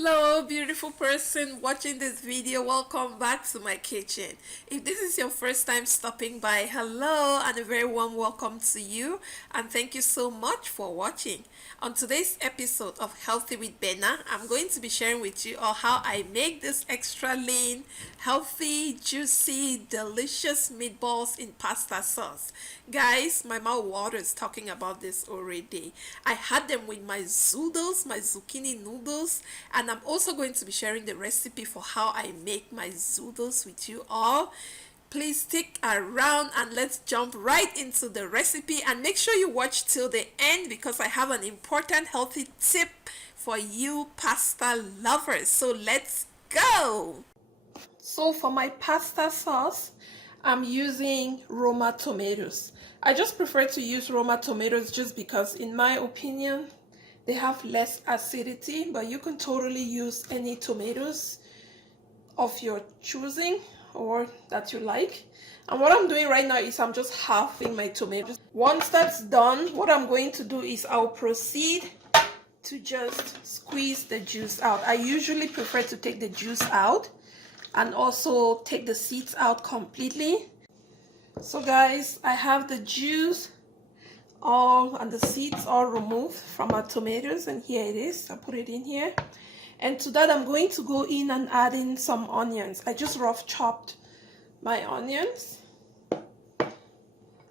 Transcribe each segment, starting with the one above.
Hello, beautiful person watching this video. Welcome back to my kitchen. If this is your first time stopping by, hello and a very warm welcome to you, and thank you so much for watching. On today's episode of Healthy with Benna, I'm going to be sharing with you all how I make this extra lean, healthy, juicy, delicious meatballs in pasta sauce. Guys, my mouth waters talking about this already. I had them with my zoodles, my zucchini noodles, and I'm also going to be sharing the recipe for how I make my zoodles with you all. Please stick around and let's jump right into the recipe, and make sure you watch till the end because I have an important healthy tip for you pasta lovers. So let's go. So for my pasta sauce, I'm using Roma tomatoes. I just prefer to use Roma tomatoes just because, in my opinion, they have less acidity, but you can totally use any tomatoes of your choosing or that you like. And what I'm doing right now is I'm just halving my tomatoes. Once that's done, what I'm going to do is I'll proceed to just squeeze the juice out. I usually prefer to take the juice out and also take the seeds out completely. So guys, I have the juice all and the seeds all removed from our tomatoes, and here it is. I put it in here, and to that I'm going to go in and add in some onions. I just rough chopped my onions.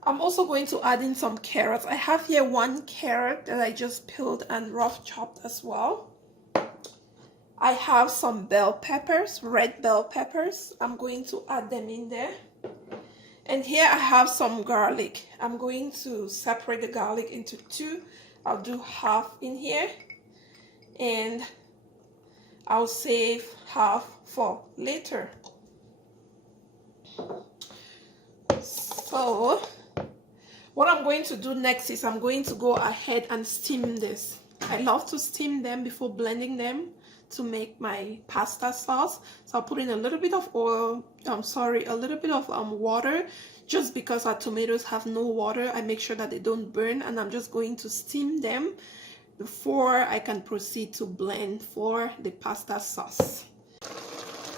I'm also going to add in some carrots. I have here one carrot that I just peeled and rough chopped as well. I have some bell peppers, red bell peppers. I'm going to add them in there. And here I have some garlic. I'm going to separate the garlic into two. I'll do half in here, and I'll save half for later. So what I'm going to do next is I'm going to go ahead and steam this. I love to steam them before blending them to make my pasta sauce. So I'll put in a little bit of oil, a little bit of water, just because our tomatoes have no water. I make sure that they don't burn, and I'm just going to steam them before I can proceed to blend for the pasta sauce.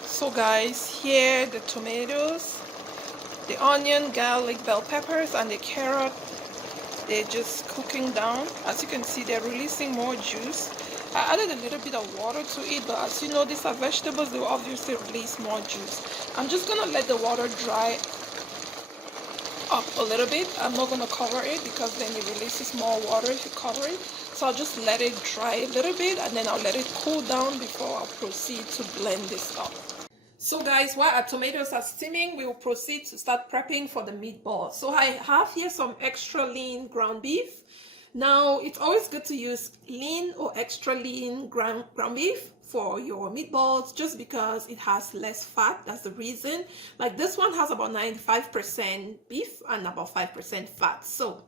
So guys, here the tomatoes, the onion, garlic, bell peppers, and the carrot, they're just cooking down. As you can see, they're releasing more juice. I added a little bit of water to it, but as you know, these are vegetables, they will obviously release more juice. I'm just gonna let the water dry up a little bit. I'm not gonna cover it because then it releases more water if you cover it. So I'll just let it dry a little bit, and then I'll let it cool down before I'll proceed to blend this up. So guys, while our tomatoes are steaming, we will proceed to start prepping for the meatballs. So I have here some extra lean ground beef. Now, it's always good to use lean or extra lean ground beef for your meatballs, just because it has less fat. That's the reason. Like this one has about 95% beef and about 5% fat. So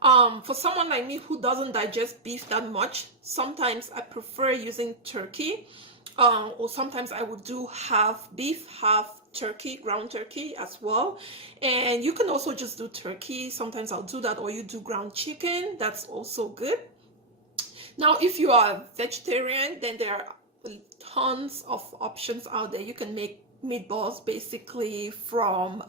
for someone like me who doesn't digest beef that much, sometimes I prefer using turkey, or sometimes I would do half beef, half turkey, ground turkey as well. And you can also just do turkey. Sometimes I'll do that, or you do ground chicken. That's also good. Now, if you are a vegetarian, then there are tons of options out there. You can make meatballs basically from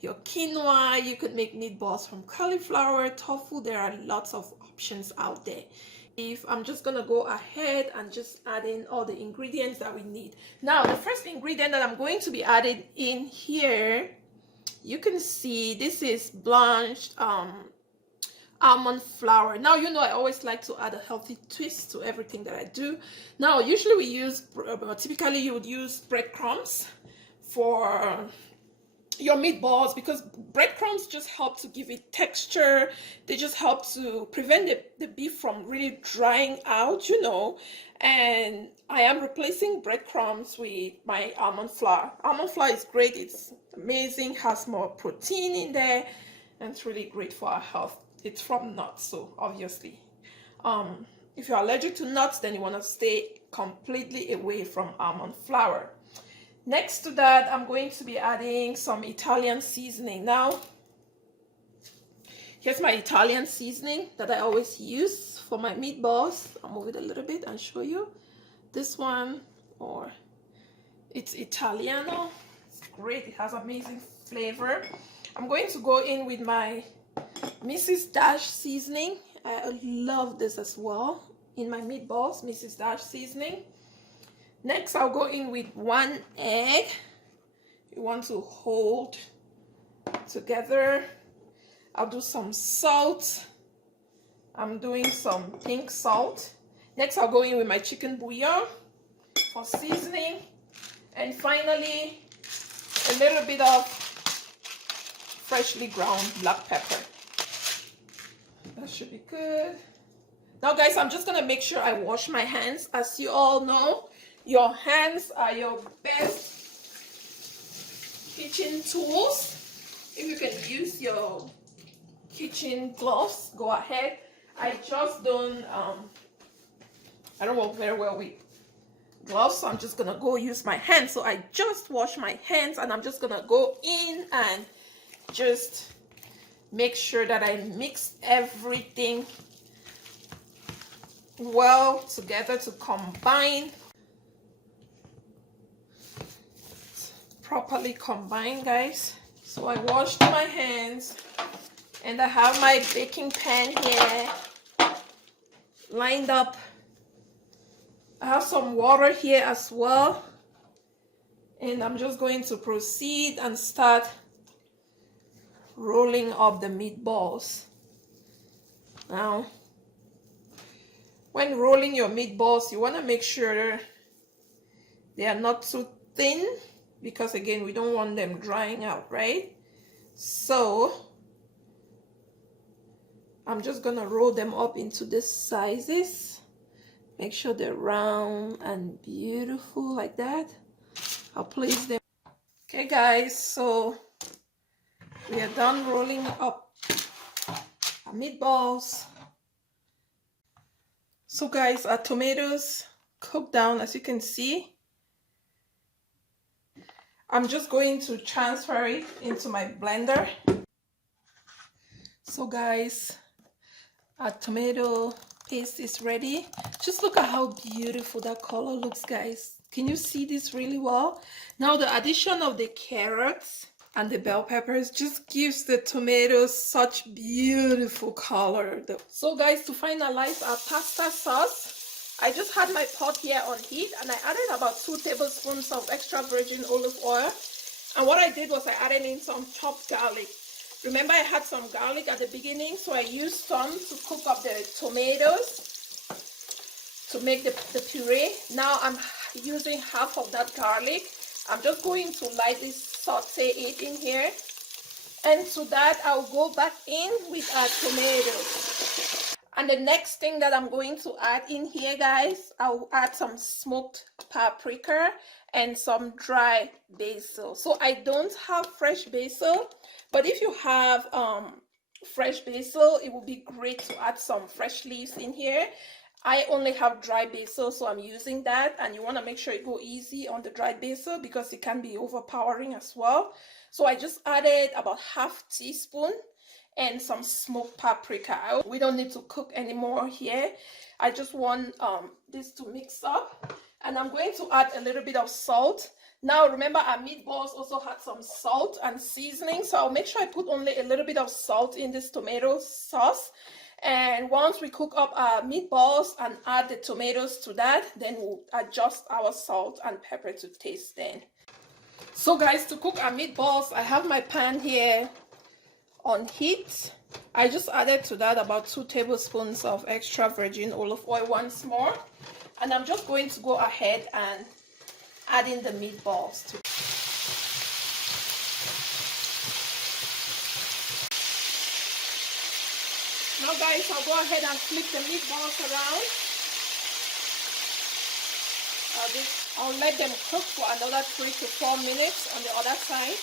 your quinoa. You could make meatballs from cauliflower, tofu. There are lots of options out there. I'm just gonna go ahead and just add in all the ingredients that we need. Now, the first ingredient that I'm going to be adding in here, you can see this is blanched almond flour. Now, you know I always like to add a healthy twist to everything that I do. Now, usually we use, typically you would use breadcrumbs for your meatballs, because breadcrumbs just help to give it texture. They just help to prevent the beef from really drying out, you know. And I am replacing breadcrumbs with my almond flour. Almond flour is great. It's amazing, has more protein in there, and it's really great for our health. It's from nuts, so obviously if you're allergic to nuts, then you want to stay completely away from almond flour. Next to that, I'm going to be adding some Italian seasoning. Now, here's my Italian seasoning that I always use for my meatballs. I'll move it a little bit and show you. this one, or it's Italiano. It's great. It has amazing flavor. I'm going to go in with my Mrs. Dash seasoning. I love this as well in my meatballs, Mrs. Dash seasoning. Next, I'll go in with 1 egg. You want to hold together. I'll do some salt. I'm doing some pink salt. Next, I'll go in with my chicken bouillon for seasoning. And finally, a little bit of freshly ground black pepper. That should be good. Now, guys, I'm just gonna make sure I wash my hands. As you all know, your hands are your best kitchen tools. If you can use your kitchen gloves, go ahead. I just don't I don't work very well with gloves, so I'm just gonna go use my hands. So I just wash my hands, and I'm just gonna go in and just make sure that I mix everything well together to combine, properly combine, guys. So I washed my hands, and I have my baking pan here lined up. I have some water here as well, and I'm just going to proceed and start rolling up the meatballs. Now, when rolling your meatballs, you want to make sure they are not too thin, because again, we don't want them drying out, right? So I'm just gonna roll them up into these sizes. Make sure they're round and beautiful like that. I'll place them. Okay, guys, so we are done rolling up our meatballs. So guys, our tomatoes cooked down, as you can see. I'm just going to transfer it into my blender. So guys, our tomato paste is ready. Just look at how beautiful that color looks, guys. Can you see this really well? Now the addition of the carrots and the bell peppers just gives the tomatoes such beautiful color. So guys, to finalize our pasta sauce, I just had my pot here on heat, and I added about 2 tablespoons of extra virgin olive oil. And what I did was I added in some chopped garlic. Remember, I had some garlic at the beginning, so I used some to cook up the tomatoes to make the puree. Now I'm using half of that garlic. I'm just going to lightly saute it in here. And to that, I'll go back in with our tomatoes. And the next thing that I'm going to add in here, guys, I'll add some smoked paprika and some dry basil. So I don't have fresh basil, but if you have fresh basil, it would be great to add some fresh leaves in here. I only have dry basil, so I'm using that, and you want to make sure you go easy on the dry basil because it can be overpowering as well. So I just added about half teaspoon and some smoked paprika. We don't need to cook anymore here. I just want this to mix up, and I'm going to add a little bit of salt. Now remember, our meatballs also had some salt and seasoning, so I'll make sure I put only a little bit of salt in this tomato sauce. And once we cook up our meatballs and add the tomatoes to that, then we'll adjust our salt and pepper to taste then. So guys, to cook our meatballs, I have my pan here on heat. I just added to that about 2 tablespoons of extra virgin olive oil once more, and I'm just going to go ahead and add in the meatballs to. Now guys, I'll go ahead and flip the meatballs around. I'll let them cook for another 3 to 4 minutes on the other side.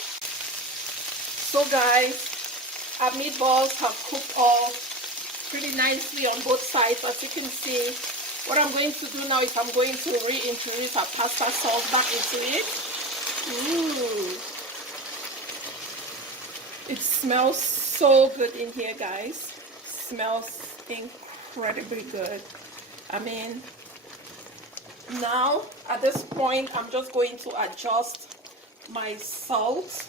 So guys, our meatballs have cooked all pretty nicely on both sides. As you can see, what I'm going to do now is I'm going to reintroduce our pasta sauce back into it. Ooh. It smells so good in here, guys. It smells incredibly good. I mean, Now at this point I'm just going to adjust my salt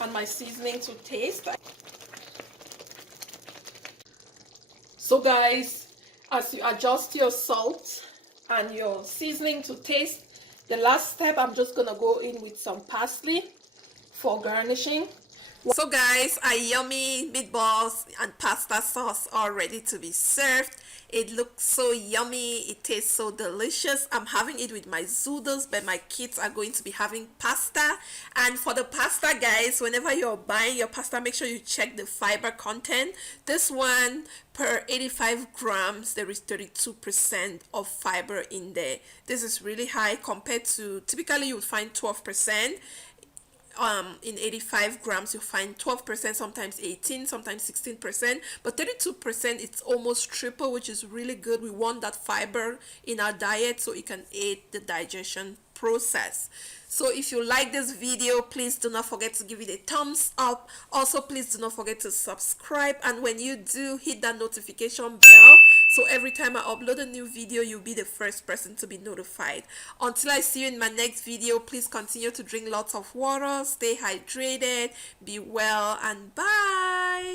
and my seasoning to taste. So guys, as you adjust your salt and your seasoning to taste, the last step, I'm just gonna go in with some parsley for garnishing. So guys, our yummy meatballs and pasta sauce are ready to be served. It looks so yummy, it tastes so delicious. I'm having it with my zoodles, but my kids are going to be having pasta. And for the pasta guys, whenever you're buying your pasta, make sure you check the fiber content. This one, per 85 grams there is 32% of fiber in there. This is really high compared to typically you would find 12%. In 85 grams you find 12%, sometimes 18, sometimes 16%, but 32%, it's almost triple, which is really good. We want that fiber in our diet so it can aid the digestion process. So if you like this video, please do not forget to give it a thumbs up. Also, please do not forget to subscribe, and when you do, hit that notification bell so every time I upload a new video, you'll be the first person to be notified. Until I see you in my next video, please continue to drink lots of water, stay hydrated, be well, and bye.